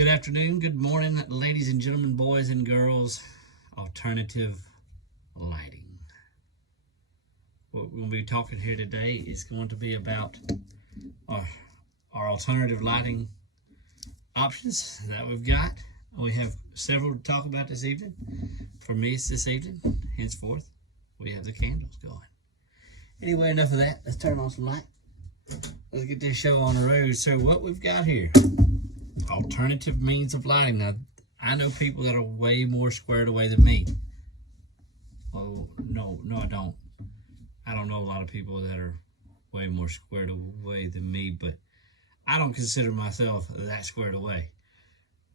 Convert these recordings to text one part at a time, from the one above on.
Good afternoon, good morning, ladies and gentlemen, boys and girls. Alternative lighting. What we're going to be talking here today is going to be about our alternative lighting options that we've got. We have several to talk about this evening. For me, it's this evening. Henceforth, we have the candles going. Anyway, enough of that. Let's turn on some light. Let's get this show on the road. So what we've got here, alternative means of lighting. Now, I know people that are way more squared away than me. Oh, no, I don't. I don't know a lot of people that are way more squared away than me, but I don't consider myself that squared away.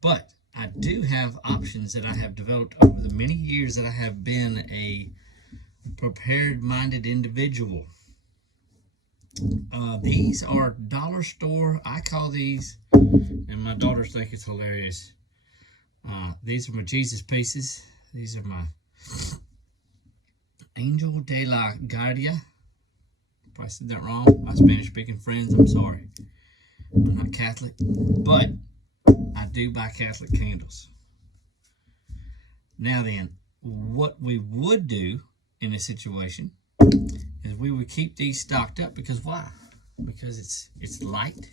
But I do have options that I have developed over the many years that I have been a prepared-minded individual. These are dollar store. I call these, and my daughters think it's hilarious. These are my Jesus pieces. These are my Angel de la Guardia. If I said that wrong, my Spanish-speaking friends, I'm sorry. I'm not Catholic, but I do buy Catholic candles. Now then, what we would do in this situation is we would keep these stocked up because why? Because it's light,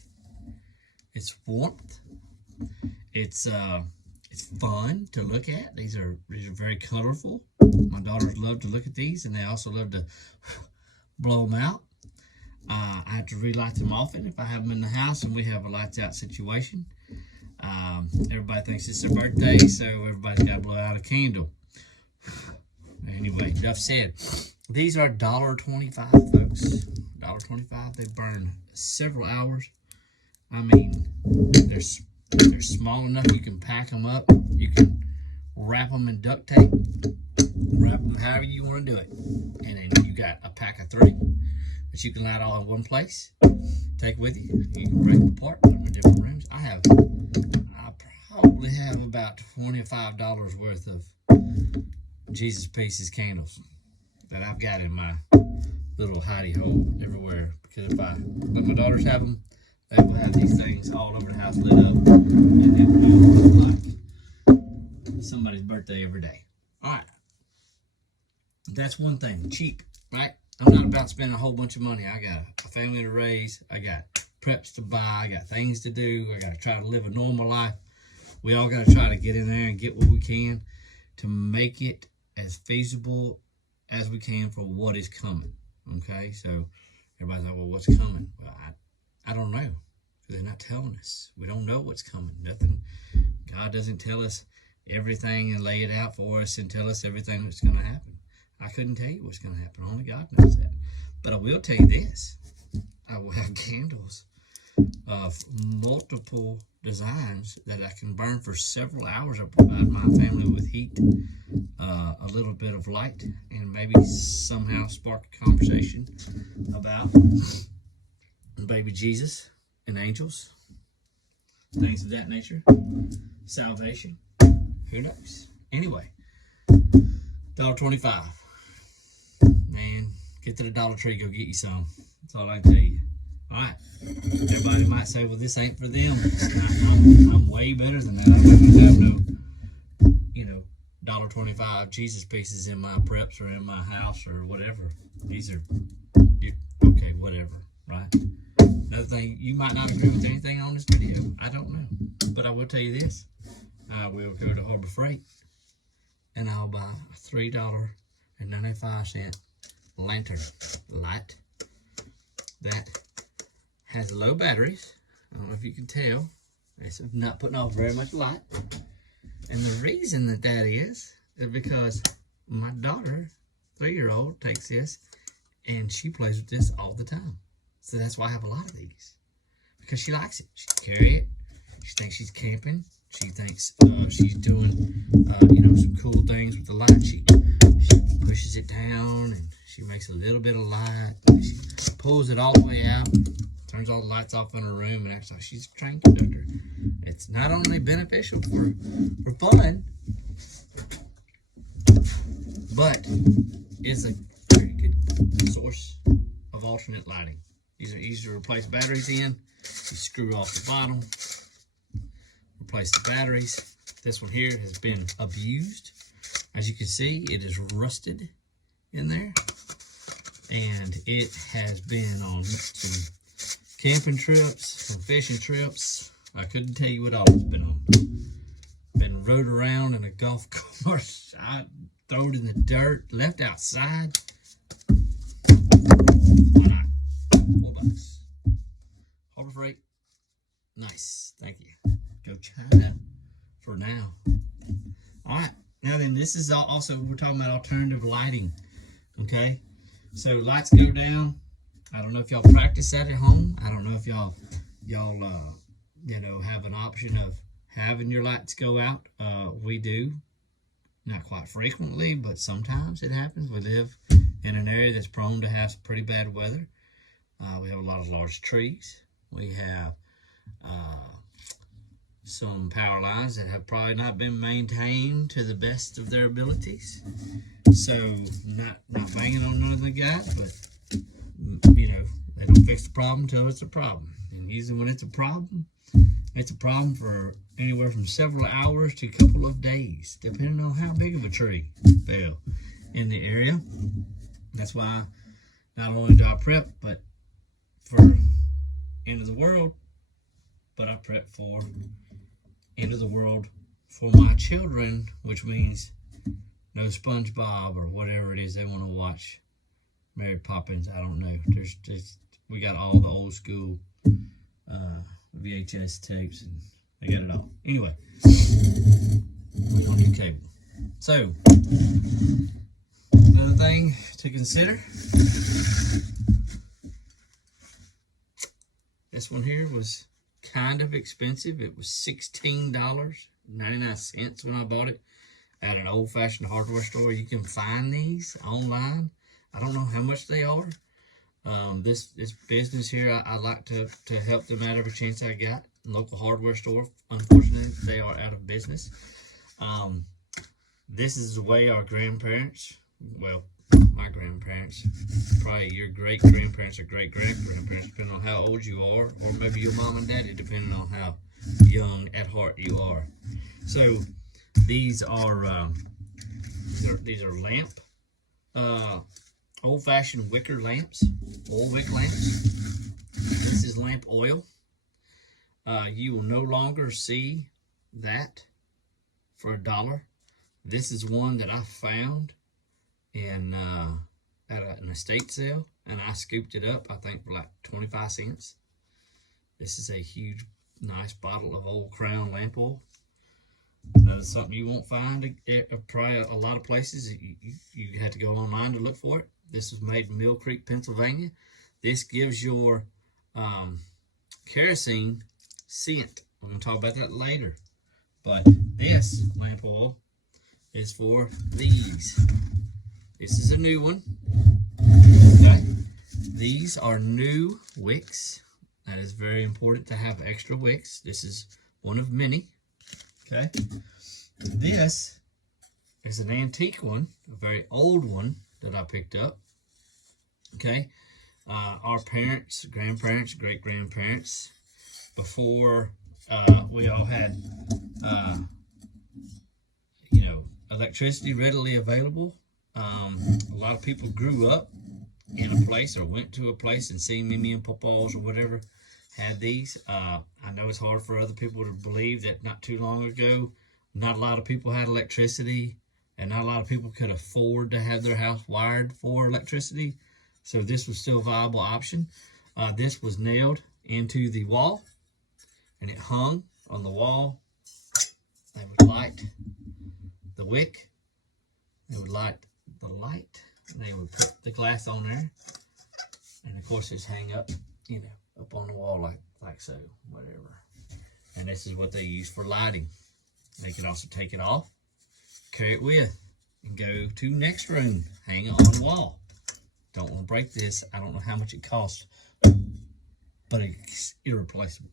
it's warmth, it's fun to look at. These are very colorful. My daughters love to look at these, and they also love to blow them out. I have to relight them often if I have them in the house and we have a lights out situation. Everybody thinks it's their birthday, so everybody's got to blow out a candle. Anyway, enough said. These are $1.25, folks. $1.25. They burn several hours. I mean, they're small enough you can pack them up. You can wrap them in duct tape. Wrap them however you want to do it. And then you got a pack of 3 that you can light all in one place. Take with you. You can break them apart, put them in different rooms. I probably have about $25 worth of Jesus Pieces candles that I've got in my little hidey hole everywhere. Because if I let my daughters have them, they will have these things all over the house lit up, and it will look like somebody's birthday every day. All right, that's one thing. Cheap, right? I'm not about spending a whole bunch of money. I got a family to raise. I got preps to buy. I got things to do. I got to try to live a normal life. We all got to try to get in there and get what we can to make it as feasible as we can for what is coming. Okay, so everybody's like, well, what's coming? Well, I don't know, because they're not telling us. We don't know what's coming. Nothing. God doesn't tell us everything and lay it out for us and tell us everything that's going to happen. I couldn't tell you what's going to happen. Only God knows that. But I will tell you this. I will have candles of multiple designs that I can burn for several hours. I provide my family with heat, a little bit of light, and maybe somehow spark a conversation about baby Jesus and angels, things of that nature, salvation. Who knows? Anyway, $1.25. Man, get to the Dollar Tree, go get you some. That's all I can tell you. All right. Everybody might say, well, this ain't for them. I'm way better than that. I wouldn't have no, $1.25 Jesus pieces in my preps or in my house or whatever. These are, okay, whatever, right? Another thing, you might not agree with anything on this video. I don't know. But I will tell you this. I will go to Harbor Freight and I'll buy a $3.95 lantern light that has low batteries. I don't know if you can tell. It's not putting off very much light. And the reason that is because my daughter, 3-year-old, takes this and she plays with this all the time. So that's why I have a lot of these. Because she likes it. She can carry it. She thinks she's camping. She thinks she's doing, some cool things with the light. She pushes it down and she makes a little bit of light. She pulls it all the way out, turns all the lights off in her room, and acts like she's a train conductor. It's not only beneficial for fun, but is a very good source of alternate lighting. These are easy to replace batteries in. You screw off the bottom, replace the batteries. This one here has been abused. As you can see, it is rusted in there. And it has been on some camping trips, some fishing trips. I couldn't tell you what all it's been on. Been rode around in a golf course. I thrown it in the dirt, left outside. Why not? $4. Harbor Freight. Nice. Thank you. Go China for now. All right. Now then, this is also, we're talking about alternative lighting. Okay. So lights go down. I don't know if y'all practice that at home. I don't know if y'all you know, have an option of having your lights go out. We do. Not quite frequently, but sometimes it happens. We live in an area that's prone to have pretty bad weather. We have a lot of large trees. We have some power lines that have probably not been maintained to the best of their abilities. So not banging on none of the guys, but you know, they don't fix the problem until it's a problem. And usually when it's a problem for anywhere from several hours to a couple of days, depending on how big of a tree fell in the area. That's why not only do I prep, but for end of the world, but I prep for end of the world for my children, which means no SpongeBob or whatever it is they want to watch. Mary Poppins, I don't know. We got all the old school VHS tapes, and they got it all. Anyway, we don't do cable. So, another thing to consider. This one here was kind of expensive. It was $16.99 when I bought it at an old-fashioned hardware store. You can find these online. I don't know how much they are. This business here, I like to help them out every chance I got. Local hardware store. Unfortunately, they are out of business. This is the way our grandparents, well, my grandparents, probably your great-grandparents or great-great-grandparents, depending on how old you are, or maybe your mom and daddy, depending on how young at heart you are. So these are lamp, old-fashioned wicker lamps, oil wick lamps. This is lamp oil. You will no longer see that for $1. This is one that I found in at an estate sale, and I scooped it up, I think, for like 25 cents. This is a huge, nice bottle of Old Crown lamp oil. That is something you won't find at probably a lot of places. You had to go online to look for it. This was made in Mill Creek, Pennsylvania. This gives your kerosene scent. We're going to talk about that later. But this lamp oil is for these. This is a new one. Okay. These are new wicks. That is very important to have extra wicks. This is one of many. Okay. This is an antique one, a very old one that I picked up. Okay. Our parents, grandparents, great-grandparents, before we all had, you know, electricity readily available. A lot of people grew up in a place or went to a place and seen Mimi and Papa's or whatever had these. I know it's hard for other people to believe that not too long ago, not a lot of people had electricity, and not a lot of people could afford to have their house wired for electricity. So this was still a viable option. This was nailed into the wall, and it hung on the wall. They would light the wick. They would light the light. They would put the glass on there, and of course it's hang up, you know, up on the wall like so, whatever. And this is what they use for lighting. They can also take it off, carry it with, and go to next room, hang it on the wall. Don't want to break this. I don't know how much it costs, but it's irreplaceable.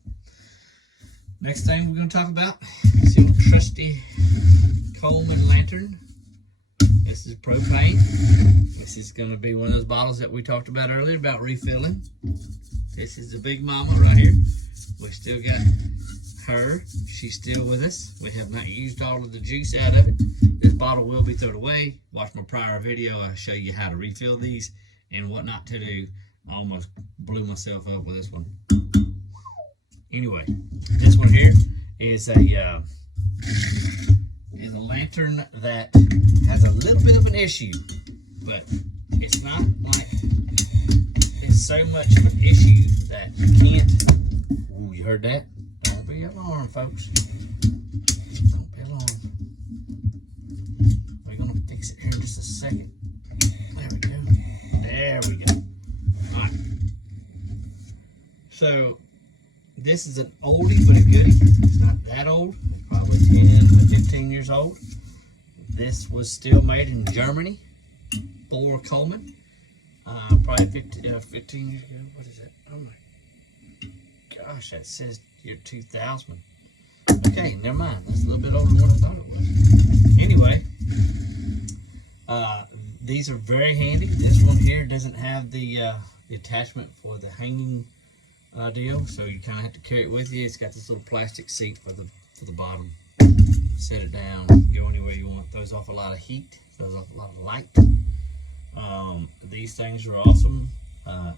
Next thing we're going to talk about is the old trusty Coleman lantern. This is propane. This is going to be one of those bottles that we talked about earlier about refilling. This is the big mama right here. We still got her. She's still with us. We have not used all of the juice out of it. This bottle will be thrown away. Watch my prior video. I show you how to refill these and what not to do. I almost blew myself up with this one. Anyway, this one here is a lantern that has a little bit of an issue, but it's not like it's so much of an issue that you can't. Ooh, you heard that? Don't be alarmed, folks. Don't be alarmed. We're gonna fix it here in just a second. There we go. There we go. All right. So this is an oldie but a goodie. It's not that old. It's probably 10 to 15 years old. This was still made in Germany for Coleman. Probably 15 years ago. What is that? Oh my gosh, that says year 2000. Okay, never mind. That's a little bit older than what I thought it was. Anyway, these are very handy. This one here doesn't have the attachment for the hanging deal, so you kind of have to carry it with you. It's got this little plastic seat for the bottom. Set it down, go anywhere you want. Throws off a lot of heat, throws off a lot of light. These things are awesome.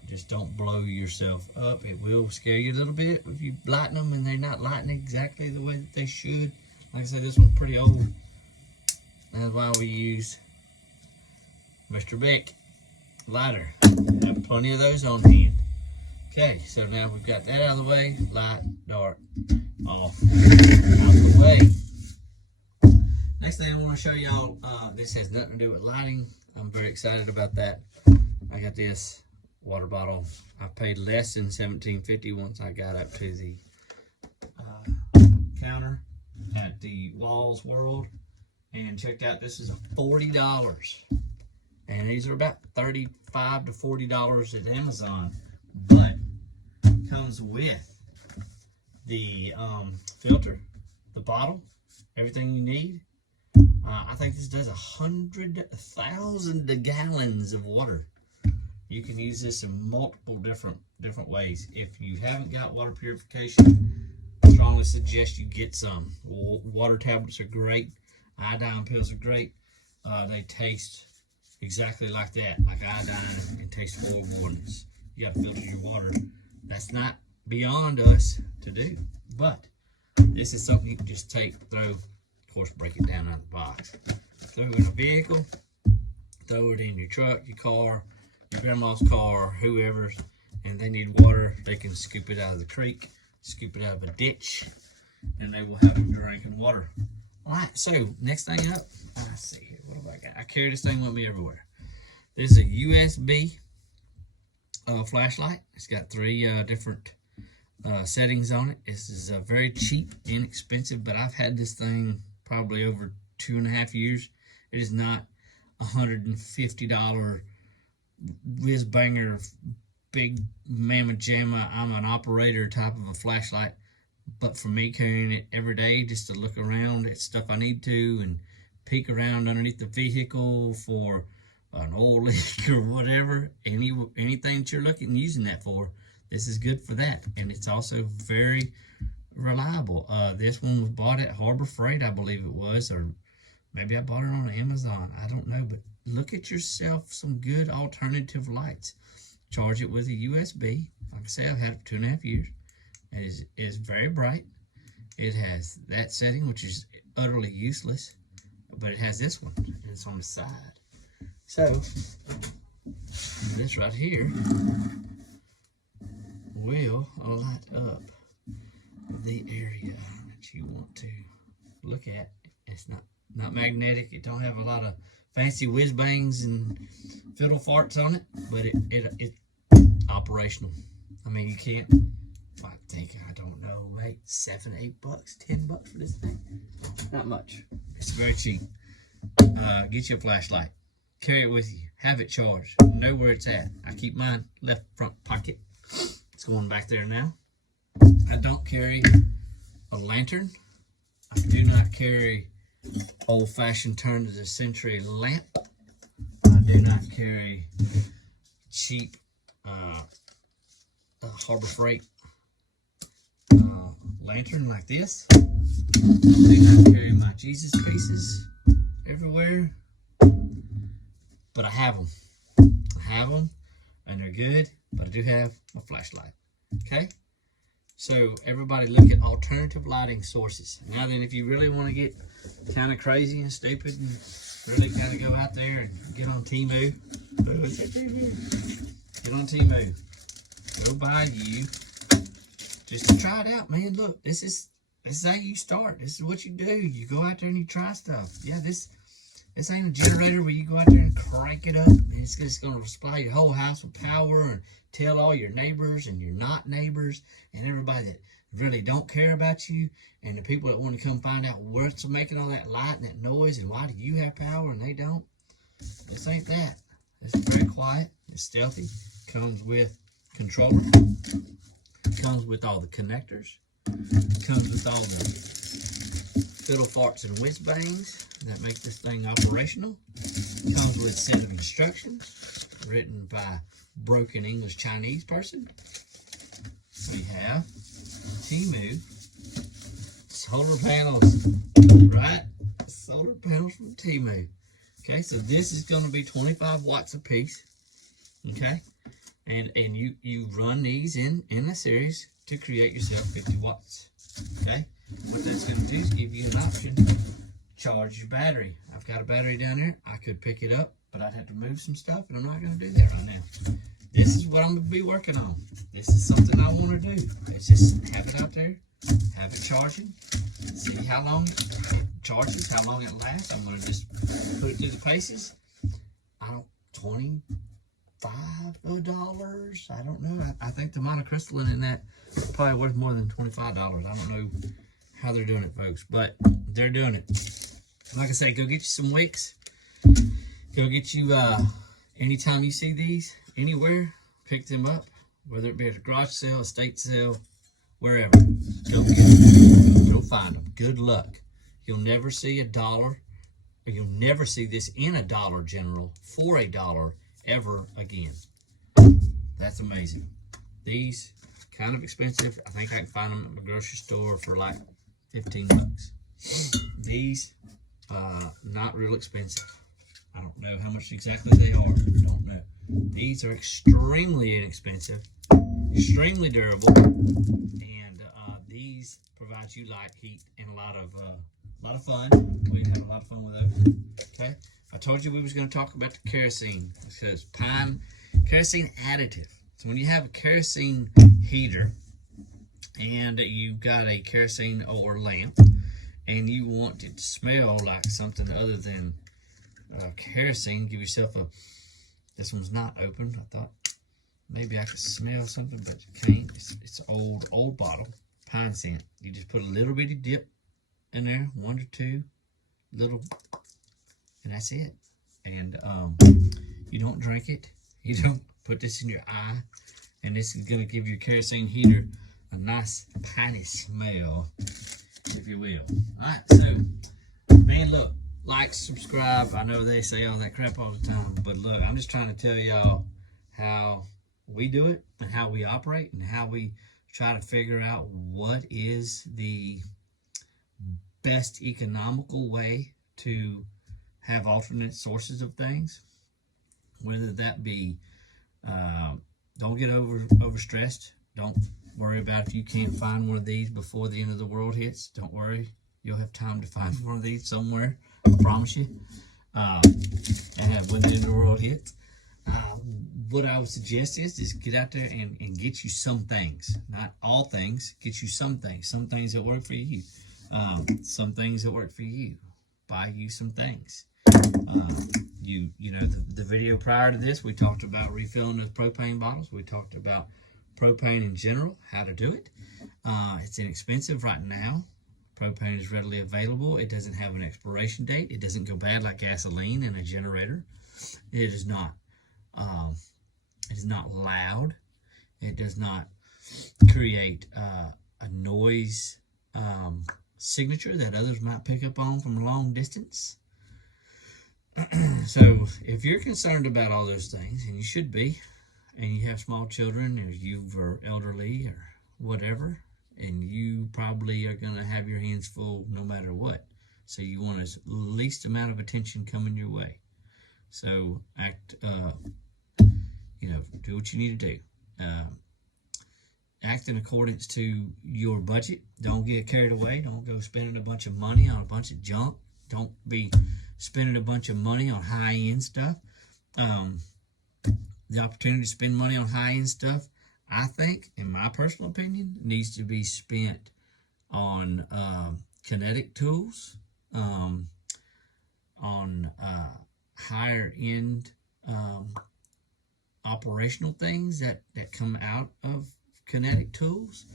Just don't blow yourself up. It will scare you a little bit if you lighten them and they're not lighting exactly the way that they should. Like I said, this one's pretty old. That's why we use Mr. Bic lighter. Have plenty of those on hand. Okay, so now we've got that out of the way. Light, dark, off, out of the way. Next thing I want to show y'all, this has nothing to do with lighting. I'm very excited about that. I got this water bottle. I paid less than $17.50 once I got up to the counter at the Walls World and checked out. This is $40, and these are about $35 to $40 at Amazon, but comes with the filter, the bottle, everything you need. I think this does 100,000 gallons of water. You can use this in multiple different ways. If you haven't got water purification, I strongly suggest you get some. Water tablets are great. Iodine pills are great. They taste exactly like that, like iodine, and taste horrible. And you got to filter your water. That's not beyond us to do, but this is something you can just take, throw. Of course, break it down out of the box. Throw it in a vehicle, throw it in your truck, your car, your grandma's car, whoever's, and they need water. They can scoop it out of the creek, scoop it out of a ditch, and they will have them drinking water. All right, so next thing up, let's see here. What have I got? I carry this thing with me everywhere. This is a USB flashlight. It's got 3 different settings on it. This is very cheap, inexpensive, but I've had this thing probably over 2.5 years. It is not $150 whiz banger, big mamma jamma, I'm an operator type of a flashlight. But for me, carrying it every day just to look around at stuff I need to and peek around underneath the vehicle for an oil leak or whatever, anything that you're using that for, this is good for that. And it's also very reliable. This one was bought at Harbor Freight, I believe it was, or maybe I bought it on Amazon. I don't know, but look at yourself some good alternative lights. Charge it with a USB. Like I said, I've had it for 2.5 years. It is very bright. It has that setting, which is utterly useless, but it has this one, and it's on the side. So this right here will light up the area that you want to look at. It's not magnetic. It don't have a lot of fancy whiz bangs and fiddle farts on it, but it's operational. I mean, you can't. I think, I don't know, right? $7, $8, $10 for this thing. Not much. It's very cheap. Get you a flashlight. Carry it with you. Have it charged. Know where it's at. I keep mine left front pocket. It's going back there now. I don't carry a lantern. I do not carry old-fashioned turn-of-the-century lamp. I do not carry cheap Harbor Freight lantern like this. I do not carry my Jesus pieces everywhere, but I have them. And they're good, but I do have my flashlight. Okay? So everybody look at alternative lighting sources. Now then, if you really want to get kind of crazy and stupid and really kind of go out there and get on Temu, get on Temu. Go buy you, just to try it out, man. Look, this is how you start. This is what you do. You go out there and you try stuff. Yeah, this ain't a generator where you go out there and crank it up and it's just going to supply your whole house with power and tell all your neighbors and your not neighbors and everybody that really don't care about you and the people that want to come find out what's making all that light and that noise and why do you have power and they don't. This ain't that. It's very quiet. It's stealthy. Comes with controller. Comes with all the connectors. Comes with all the fiddle farts and whiz bangs that make this thing operational. Comes with a set of instructions written by a broken English Chinese person. We have Temu solar panels, right? Solar panels from Temu. Okay, so this is going to be 25 watts a piece. Okay, and you run these in a series to create yourself 50 watts. Okay, what that's going to do is give you an option to charge your battery. I've got a battery down there. I could pick it up, but I'd have to move some stuff, and I'm not going to do that right now. This is what I'm going to be working on. This is something I want to do. Let's just have it out there, have it charging, see how long it charges, how long it lasts. I'm going to just put it through the paces. $25. I don't know. I think the monocrystalline in that is probably worth more than $25. I don't know how they're doing it, folks, but they're doing it. Like I say, go get you some wicks. Go get you, anytime you see these, anywhere, pick them up, whether it be at a garage sale, estate sale, wherever. Go get them. Go find them. Good luck. You'll never see $1, or you'll never see this in a Dollar General for $1 ever again. That's amazing. These, kind of expensive. I think I can find them at my grocery store for like 15 bucks. These, not real expensive. I don't know how much exactly they are. Don't know. These are extremely inexpensive, extremely durable, and these provide you light, heat, and a lot of fun. We have a lot of fun with those. Okay, I told you we was going to talk about the kerosene. It says kerosene additive. So when you have a kerosene heater and you've got a kerosene or lamp, and you want it to smell like something other than kerosene, give yourself a. This one's not open. I thought maybe I could smell something, but you can't. It's an old bottle, pine scent. You just put a little bitty dip in there, 1 to 2 little, and that's it. And you don't drink it. You don't put this in your eye, and this is gonna give your kerosene heater a nice piney smell, if you will. All right, so man, look. Like, subscribe. I know they say all that crap all the time, but look, I'm just trying to tell y'all how we do it and how we operate and how we try to figure out what is the best economical way to have alternate sources of things. Whether that be, don't get overstressed. Don't worry about if you can't find one of these before the end of the world hits. Don't worry. You'll have time to find one of these somewhere. I promise you. And when the end of the world hits, what I would suggest is get out there and get you some things. Not all things. Get you some things. Some things that work for you. Some things that work for you. Buy you some things. You know, the video prior to this, we talked about refilling the propane bottles. We talked about propane in general, how to do it. It's inexpensive right now. Propane is readily available. It doesn't have an expiration date. It doesn't go bad like gasoline in a generator. It is not loud. It does not create a noise signature that others might pick up on from a long distance. So if you're concerned about all those things, and you should be, and you have small children, or you are elderly or whatever, and you probably are going to have your hands full no matter what. So you want as least amount of attention coming your way. So act, do what you need to do. Act in accordance to your budget. Don't get carried away. Don't go spending a bunch of money on a bunch of junk. Don't be spending a bunch of money on high-end stuff. The opportunity to spend money on high-end stuff, I think, in my personal opinion, needs to be spent on kinetic tools, on higher-end operational things that come out of kinetic tools.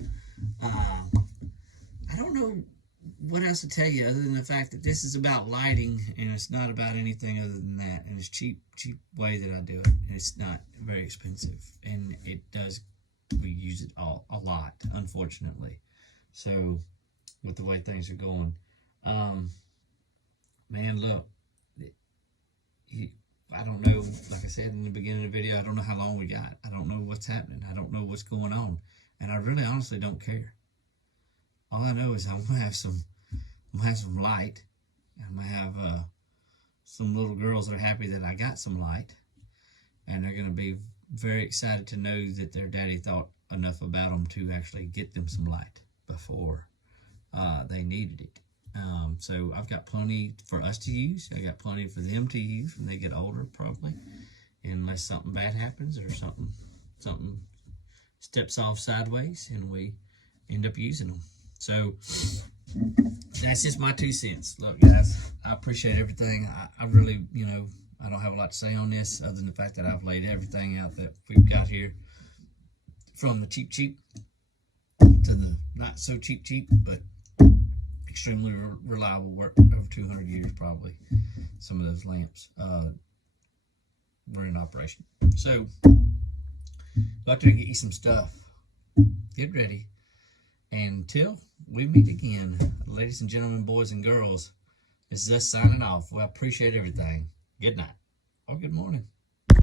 I don't know what else to tell you other than the fact that this is about lighting and it's not about anything other than that. And it's cheap way that I do it. And it's not very expensive, and we use it a lot, unfortunately. So with the way things are going, man, look, I don't know, like I said in the beginning of the video, I don't know how long we got. I don't know what's happening. I don't know what's going on. And I really honestly don't care. All I know is I'm gonna have some light. I'm gonna have some little girls that are happy that I got some light. And they're gonna be very excited to know that their daddy thought enough about them to actually get them some light before they needed it. So I've got plenty for us to use. I got plenty for them to use when they get older, probably, unless something bad happens or something steps off sideways and we end up using them. So that's just my 2 cents. Look, guys, I appreciate everything. I really, I don't have a lot to say on this other than the fact that I've laid everything out that we've got here, from the cheap to the not so cheap, but extremely reliable work over 200 years probably. Some of those lamps were in operation. So go out there and get you some stuff. Get ready. And until we meet again, ladies and gentlemen, boys and girls, this is us signing off. Well, I appreciate everything. Good night or good morning.